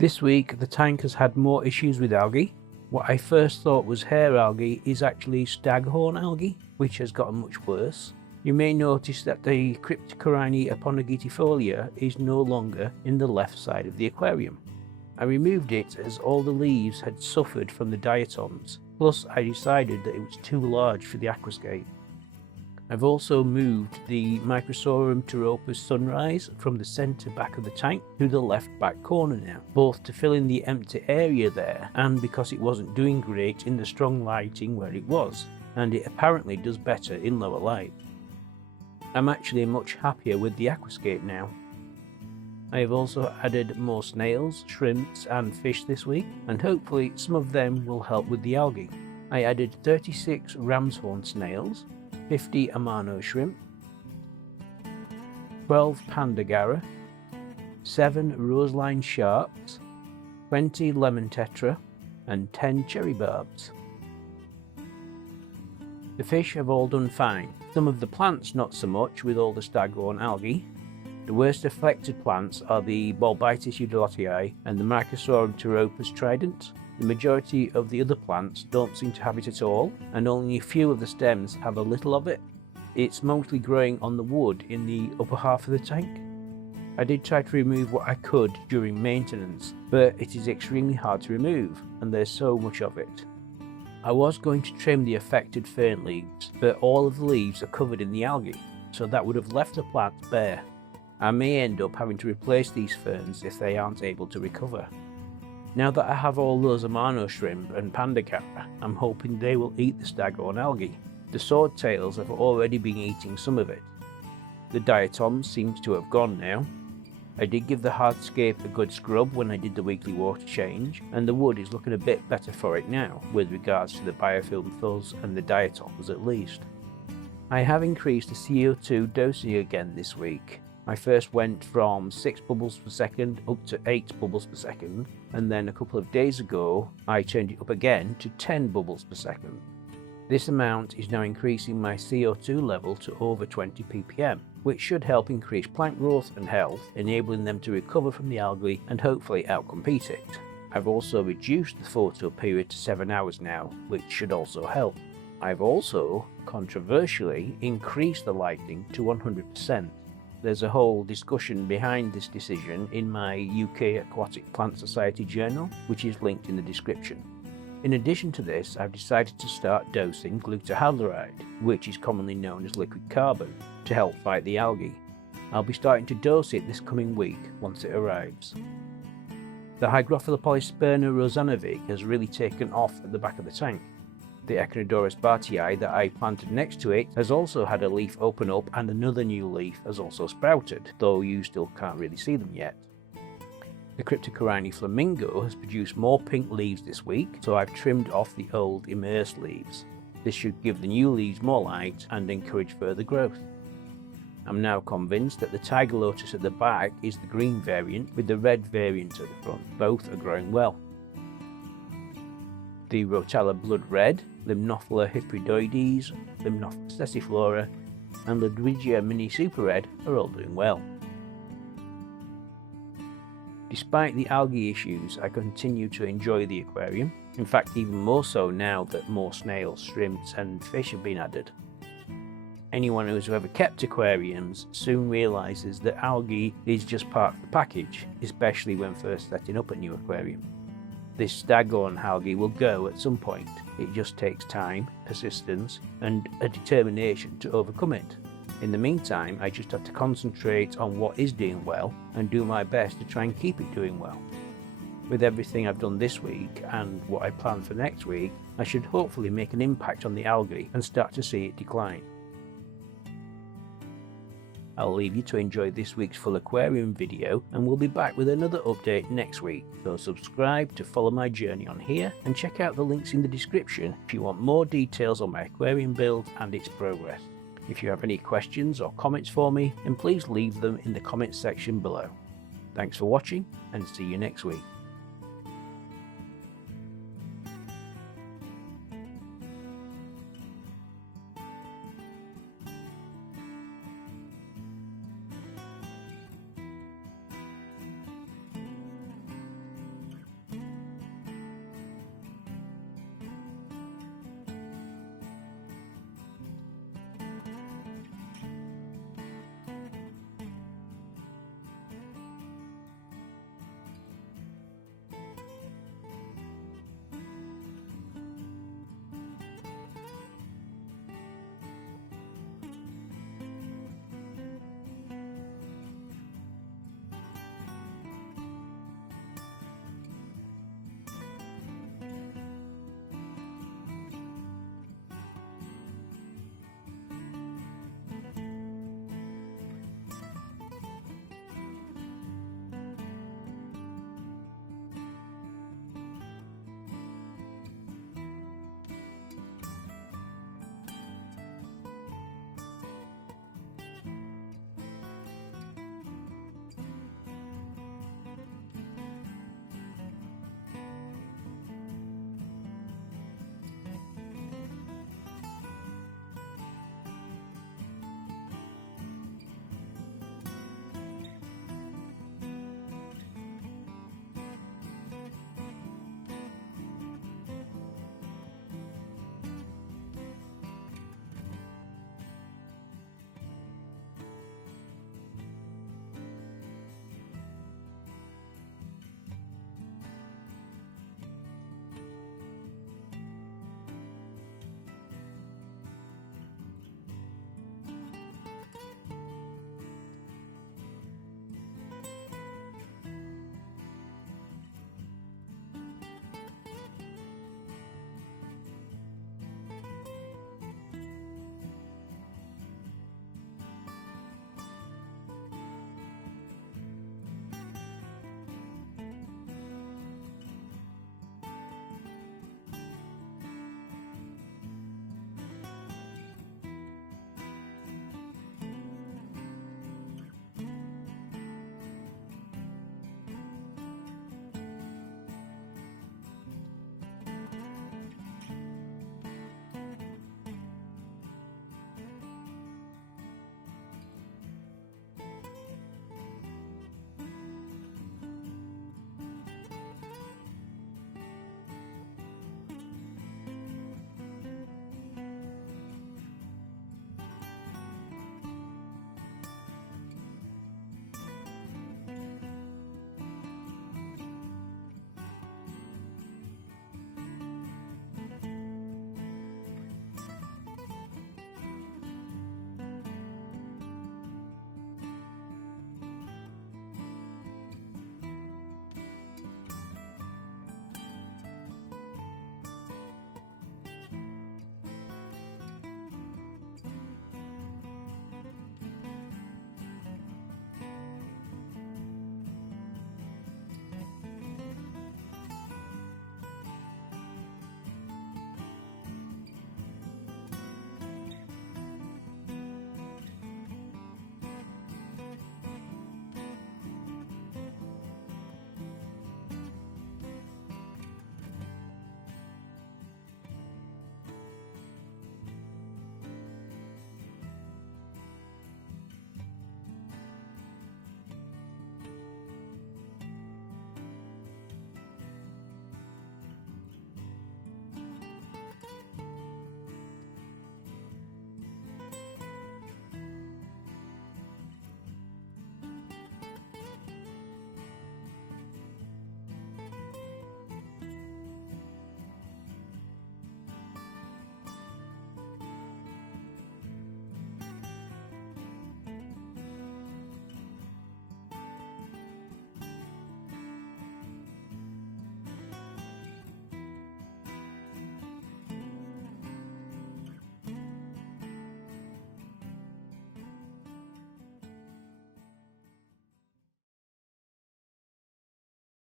This week the tank has had more issues with algae. What I first thought was hair algae is actually staghorn algae, which has gotten much worse. You may notice that the Cryptocorini aponegitifolia is no longer in the left side of the aquarium. I removed it as all the leaves had suffered from the diatoms, plus I decided that it was too large for the aquascape. I've also moved the Microsorhum pteropus sunrise from the centre back of the tank to the left back corner now, both to fill in the empty area there and because it wasn't doing great in the strong lighting where it was, and it apparently does better in lower light. I'm actually much happier with the aquascape now. I have also added more snails, shrimps and fish this week, and hopefully some of them will help with the algae. I added 36 ram's horn snails, 50 amano shrimp, 12 pandagara, 7 roseline sharks, 20 lemon tetra and 10 cherry barbs. The fish have all done fine, some of the plants not so much with all the staghorn algae. The worst affected plants are the Bolbitis eudilotii and the Microsorhum pteropus trident. The majority of the other plants don't seem to have it at all, and only a few of the stems have a little of it. It's mostly growing on the wood in the upper half of the tank. I did try to remove what I could during maintenance, but it is extremely hard to remove, and there's so much of it. I was going to trim the affected fern leaves, but all of the leaves are covered in the algae, so that would have left the plants bare. I may end up having to replace these ferns if they aren't able to recover. Now that I have all those amano shrimp and pandagara, I'm hoping they will eat the staghorn algae. The swordtails have already been eating some of it. The diatoms seems to have gone now. I did give the hardscape a good scrub when I did the weekly water change, and the wood is looking a bit better for it now, with regards to the biofilm fuzz and the diatoms at least. I have increased the CO2 dosing again this week. I first went from 6 bubbles per second up to 8 bubbles per second, and then a couple of days ago I turned it up again to 10 bubbles per second. This amount is now increasing my CO2 level to over 20 ppm, which should help increase plant growth and health, enabling them to recover from the algae and hopefully outcompete it. I've also reduced the photo period to 7 hours now, which should also help. I've also, controversially, increased the lighting to 100%. There's a whole discussion behind this decision in my UK Aquatic Plant Society journal, which is linked in the description. In addition to this, I've decided to start dosing Glutaraldehyde, which is commonly known as liquid carbon, to help fight the algae. I'll be starting to dose it this coming week once it arrives. The Hygrophila polysperma rosanovic has really taken off at the back of the tank. The Echinodorus bartii that I planted next to it has also had a leaf open up, and another new leaf has also sprouted, though you still can't really see them yet. The Cryptocorini flamingo has produced more pink leaves this week, so I've trimmed off the old immersed leaves. This should give the new leaves more light and encourage further growth. I'm now convinced that the tiger lotus at the back is the green variant with the red variant at the front. Both are growing well. The Rotella blood red, Limnophila hybridoides, Limnophila sessiflora and Ludwigia mini super red are all doing well. Despite the algae issues, I continue to enjoy the aquarium, in fact even more so now that more snails, shrimps and fish have been added. Anyone who's ever kept aquariums soon realises that algae is just part of the package, especially when first setting up a new aquarium. This staghorn algae will go at some point, it just takes time, persistence and a determination to overcome it. In the meantime, I just have to concentrate on what is doing well and do my best to try and keep it doing well. With everything I've done this week and what I plan for next week, I should hopefully make an impact on the algae and start to see it decline. I'll leave you to enjoy this week's full aquarium video, and we'll be back with another update next week, so subscribe to follow my journey on here and check out the links in the description if you want more details on my aquarium build and its progress. If you have any questions or comments for me, then please leave them in the comments section below. Thanks for watching and see you next week.